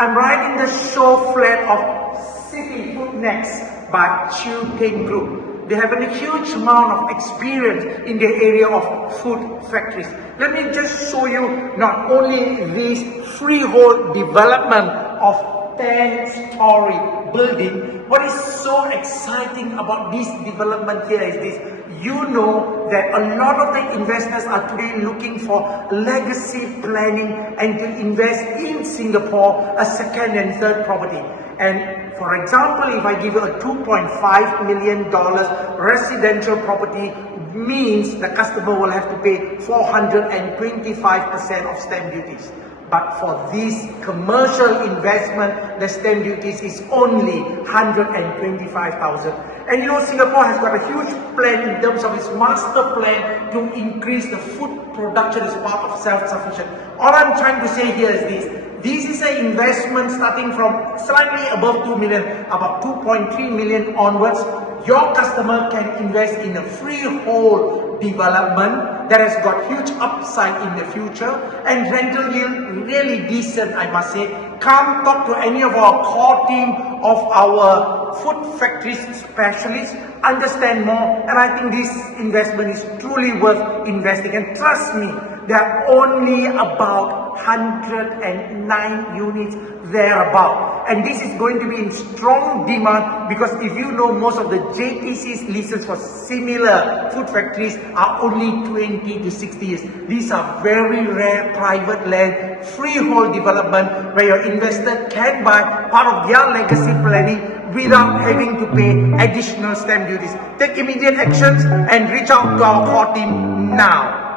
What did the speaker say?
I'm right in the show flat of City Foodnex by Choo Group. They have a huge amount of experience in the area of food factories. Let me just show you not only this freehold development of 10-story building. What is so exciting about this development here is this. You know that a lot of the investors are today looking for legacy planning and to invest in Singapore a second and third property. And for example, if I give you a $2.5 million residential property, means the customer will have to pay 425% of stamp duties. But for this commercial investment, the stamp duties is only 125,000. And you know, Singapore has got a huge plan in terms of its master plan to increase the food production as part of self-sufficient. All I'm trying to say here is this. This is an investment starting from slightly above 2 million, about 2.3 million onwards. Your customer can invest in a freehold development that has got huge upside in the future and rental yield really decent, I must say. Come talk to any of our core team of our food factories specialists, understand more, and I think this investment is truly worth investing. And trust me, there are only about 109 units thereabout. And this is going to be in strong demand because if you know, most of the JTC's leases for similar food factories are only 20 to 60 years. These are very rare private land, freehold development where your investor can buy part of their legacy planning without having to pay additional stamp duties. Take immediate actions and reach out to our core team now.